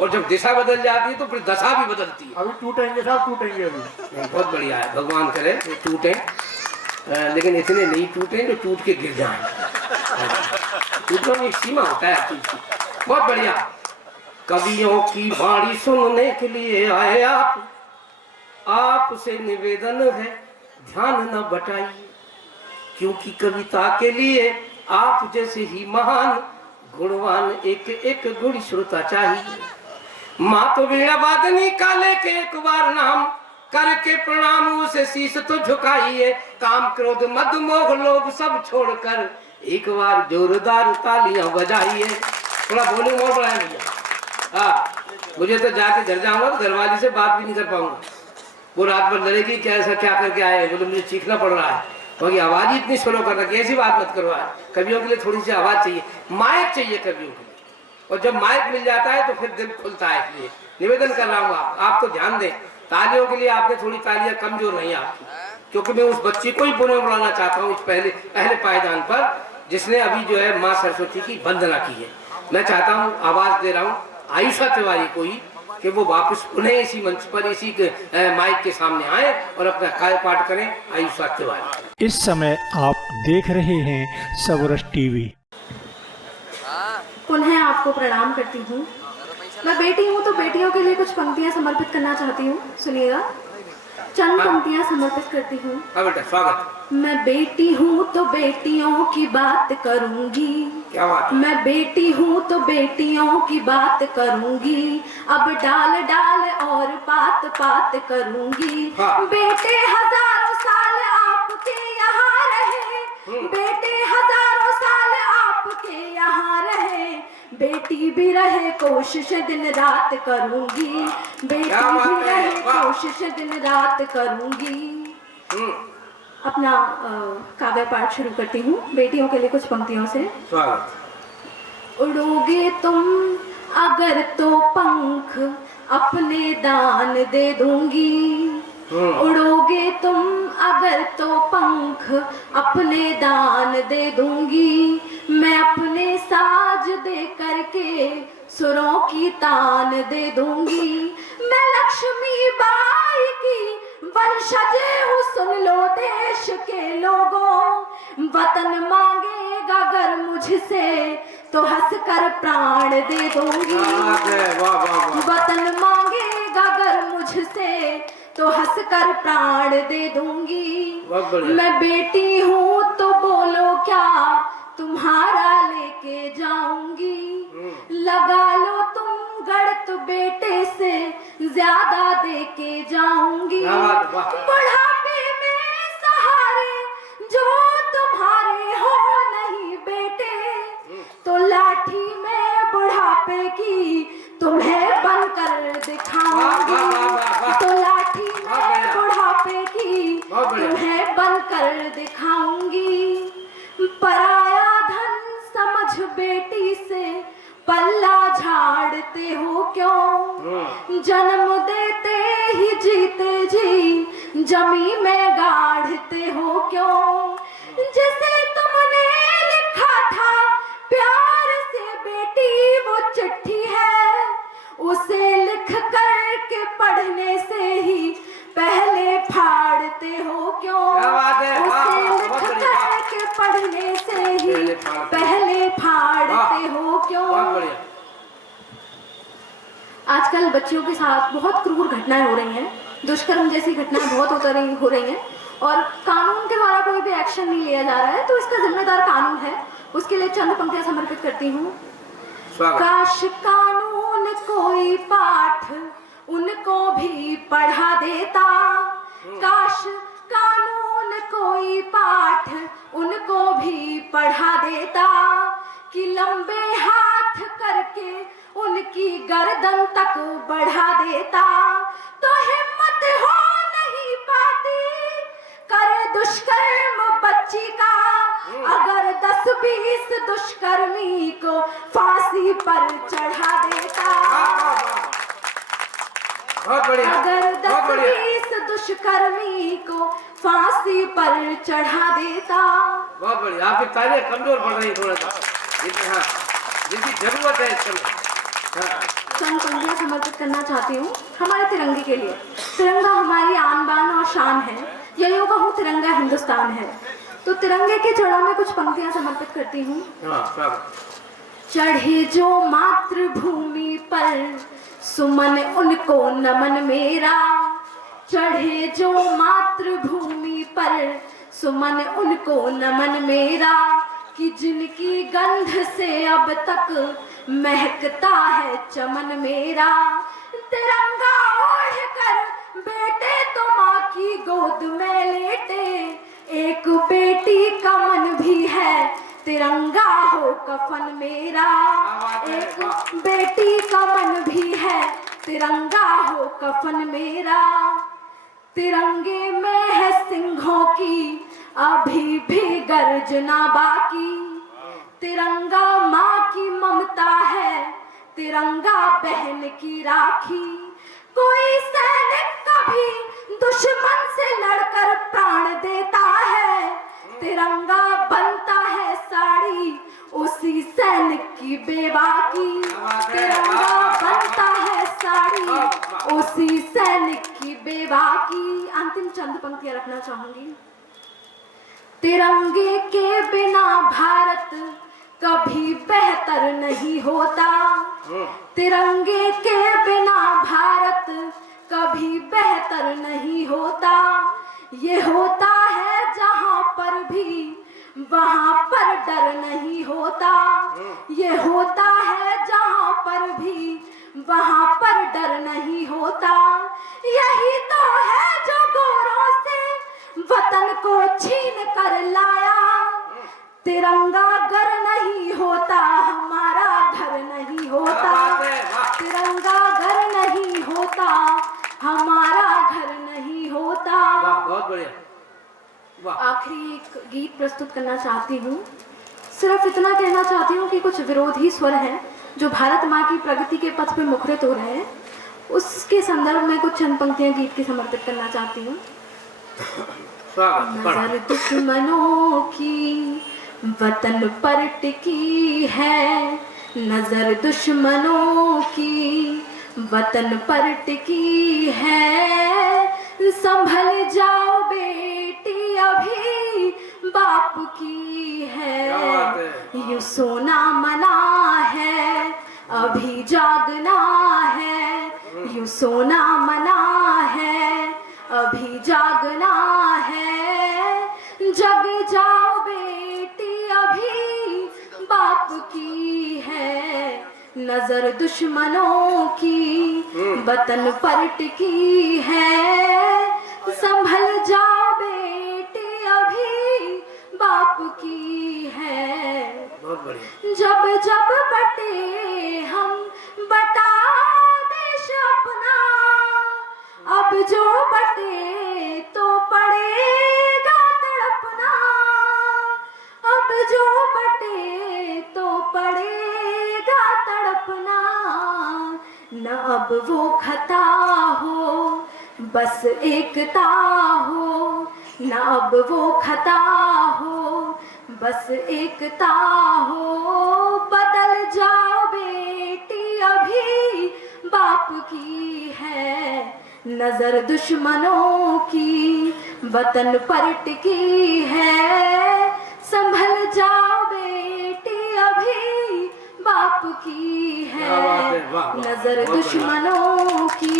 और जब दिशा बदल जाती है तो फिर दशा भी बदलती है। अभी टूटेंगे साहब, टूटेंगे अभी। बहुत बढ़िया है, भगवान करे ये टूटे, लेकिन इतने नहीं टूटे जो टूट के गिर जाए। टूटने की सीमा होता है चीज की। बहुत बढ़िया। कवियों की वाणी सुनने के लिए आए आपसे निवेदन है ध्यान न बटाइए, क्योंकि कविता के लिए आप जैसे ही महान गुणवान एक एक गुण श्रोता चाहिए। माँ तो वीणा वादनी का लेके एक बार नाम करके प्रणाम उसे शीश तो झुकाइए। काम क्रोध मद मोह लोभ सब छोड़कर एक बार जोरदार तालियां बजाइए। थोड़ा वॉल्यूम और बढ़ाएं भैया। हाँ, मुझे तो जाके घर जाऊंगा तो घरवाली से बात भी नहीं कर पाऊंगा। वो रात भर लड़ेगी क्या ऐसा क्या करके आए, बोले मुझे चीखना पड़ रहा है क्योंकि आवाज ही इतनी स्लो कर रखी है। ऐसी बात मत करो। कवियों के लिए थोड़ी सी आवाज चाहिए, माइक चाहिए कवियों के लिए, और जब माइक मिल जाता है तो फिर दिल खुलता है। इसलिए निवेदन कर रहा हूँ आप तो ध्यान दें। तालियों के लिए आपने थोड़ी तालियां कमजोर नहीं आपकी, क्योंकि मैं उस बच्ची को ही पुनः बुलाना चाहता हूँ इस पहले पायदान पर जिसने अभी जो है माँ सरस्वती की वंदना की है। मैं चाहता हूँ, आवाज दे रहा हूँ आयुषा तिवारी को ही कि वो वापस पुनः इसी मंच पर इसी माइक के सामने आए और अपना कार्य पाठ करें। आयुषा तिवारी। इस समय आप देख रहे हैं सबरस टीवी। पुनः आपको प्रणाम करती हूँ। मैं बेटी हूँ तो बेटियों के लिए कुछ पंक्तियाँ समर्पित करना चाहती हूँ, सुनिएगा। चंद पंक्तियाँ समर्पित करती हूँ। हाँ बेटा, स्वागत। मैं बेटी हूँ तो बेटियों की बात करूँगी। क्या बात? मैं बेटी हूँ तो बेटियों की बात करूँगी, अब डाल डाल और पात पात करूँगी। हाँ। बेटे हजारों साल आपके यहाँ रहे, बेटे हजारों साल आपके यहाँ रहे, बेटी भी रहे कोशिश दिन रात करूँगी, बेटी भी रहे कोशिश दिन रात करूँगी। अपना काव्य पाठ शुरू करती हूँ बेटियों के लिए कुछ पंक्तियों से। स्वागत। उड़ोगे तुम अगर तो पंख अपने दान दे दूंगी, उड़ोगे तुम अगर तो पंख अपने दान दे दूंगी, मैं अपने साज दे करके सुरों की तान दे दूंगी। मैं लक्ष्मी बाई की वंशज हूँ, सुन लो देश के लोगों, वतन मांगेगा अगर मुझसे तो हंस कर प्राण दे दूंगी। वतन मांगेगा अगर मुझसे तो हंस कर प्राण दे दूंगी। मैं बेटी हूँ तो बोलो क्या तुम्हारा लेके जाऊंगी, लगा लो तुम गढ़ बेटे से ज्यादा दे के जाऊंगी। बुढ़ापे में सहारे जो तुम्हारे हो नहीं बेटे, तो लाठी में बुढ़ापे की तुम्हें बनकर दिखाऊंगी, तो लाठी में बुढ़ापे की तुम्हें बनकर दिखाऊंगी। पराया धन समझ बेटी से पल्ला झाड़ते हो क्यों, जन्म देते ही जीते जी जमी में गाड़ते हो क्यों। जिसे तुमने लिखा था प्यार से बेटी वो चिट्ठी है, उसे लिख कर के पढ़ने से ही पहले फाड़ते हो क्यों। उसे लिख कर के पढ़ने से ही पहले फाड़ते हो क्यों। आजकल बच्चियों के साथ बहुत क्रूर घटनाएं हो रही हैं, दुष्कर्म जैसी घटनाएं बहुत हो रही हैं और कानून के द्वारा कोई भी एक्शन नहीं लिया जा रहा है, तो इसका जिम्मेदार कानून है। उसके लिए चंद पंक्तियां समर्पित करती हूँ। काश कानून कोई पाठ उनको भी पढ़ा देता, काश कानून कोई पाठ उनको भी पढ़ा देता, कि लंबे हाथ करके उनकी गर्दन तक बढ़ा देता। तो हिम्मत हो नहीं पाती करे दुष्कर्म बच्ची का, अगर 10-20 दुष्कर्मी को फांसी पर चढ़ा देता। अगर 10-20 दुष्कर्मी को फांसी पर चढ़ा देता। बहुत बढ़िया। आपकी तालियां कमजोर पड़ रही थोड़ा सा, जिनकी जरूरत है इस समय। चंद पंक्तियाँ समर्पित करना चाहती हूँ हमारे तिरंगे के लिए। तिरंगा हमारी आन बान और शान है, या यूँ कहूँ तिरंगा हिंदुस्तान है। तो तिरंगे की जड़ों में कुछ पंक्तियाँ समर्पित करती हूँ। चढ़े जो मातृभूमि पर सुमन उनको नमन मेरा, चढ़े जो मातृभूमि पर सुमन उनको नमन मेरा, कि जिनकी गंध से अब तक महकता है चमन मेरा। तिरंगा ओढ़ कर बेटे तो माँ की गोद में लेटे, एक बेटी का मन भी है तिरंगा हो कफन मेरा, एक बेटी का मन भी है तिरंगा हो कफन मेरा। तिरंगे में है सिंहों की अभी भी गर्जना बाकी, तिरंगा माँ की ममता है, तिरंगा बहन की राखी। कोई सैनिक कभी दुश्मन से लड़कर प्राण देता है, तिरंगा बनता है साड़ी उसी सैनिक की बेवा की, तिरंगा बनता है साड़ी उसी सैनिक की बेवा की। अंतिम चंद पंक्तियां रखना चाहूंगी। तिरंगे के बिना भारत कभी बेहतर नहीं होता, तिरंगे के बिना भारत कभी बेहतर नहीं होता। ये होता है जहां पर भी वहां पर डर नहीं होता, ये होता है जहां पर भी वहां पर डर नहीं होता। यही तो है जो गोरों से वतन को छीन कर लाया, तिरंगा घर नहीं होता हमारा घर नहीं होता, तिरंगा घर नहीं होता हमारा घर नहीं होता। बहुत बढ़िया। आखिरी एक गीत प्रस्तुत करना चाहती हूँ। सिर्फ इतना कहना चाहती हूँ कि कुछ विरोधी स्वर हैं जो भारत माँ की प्रगति के पथ पे मुखरित हो रहे हैं, उसके संदर्भ में कुछ चंद पंक्तियां गीत की समर्पित करना चाहती हूँ। नजर दुश्मनों की वतन पर टिकी है, नजर दुश्मनों की वतन पर टिकी है, संभल जाओ बेटी अभी बाप की है, यूं सोना मना है अभी जागना है, यूं सोना मना है अभी जागना है, जग जाओ बेटी अभी बाप की है, नजर दुश्मनों की वतन पर टिकी है, संभल जाओ बेटी अभी बाप की है। जब जब बटे हम बटा देश अपना, अब जो बटे तो पड़ेगा तड़पना, अब जो बटे तो पड़ेगा तड़पना, न अब वो खता हो बस एकता हो, न अब वो खता हो बस एकता हो, बदल जाओ बेटी अभी बाप की है, नजर दुश्मनों की वतन पर टिकी है, संभल जाओ बेटी अभी बाप की है, नजर दुश्मनों की।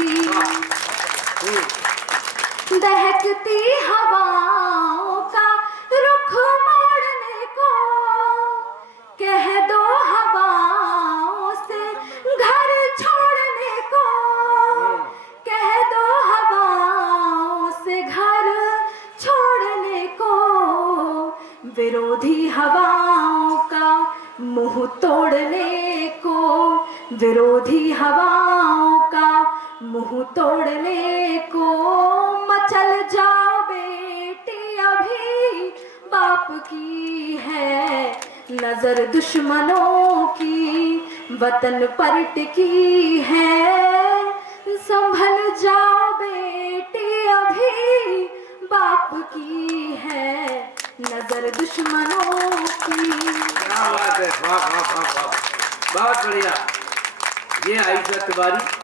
दहकती हवाओं का रुख मोड़ने को कह दो, हवाओं से घर छोड़ने को कह दो, हवाओं से घर छोड़ने को, विरोधी हवाओं का मुंह तोड़ने को, विरोधी हवाओं का मुंह तोड़ने को, मचल जाओ बेटी अभी बाप की है, नजर दुश्मनों की वतन पर टिकी है, संभल जाओ बेटी अभी बाप की है, नजर दुश्मनों की। क्या बात है, वाह वाह वाह वाह, बहुत बढ़िया। ये आयशा तिवारी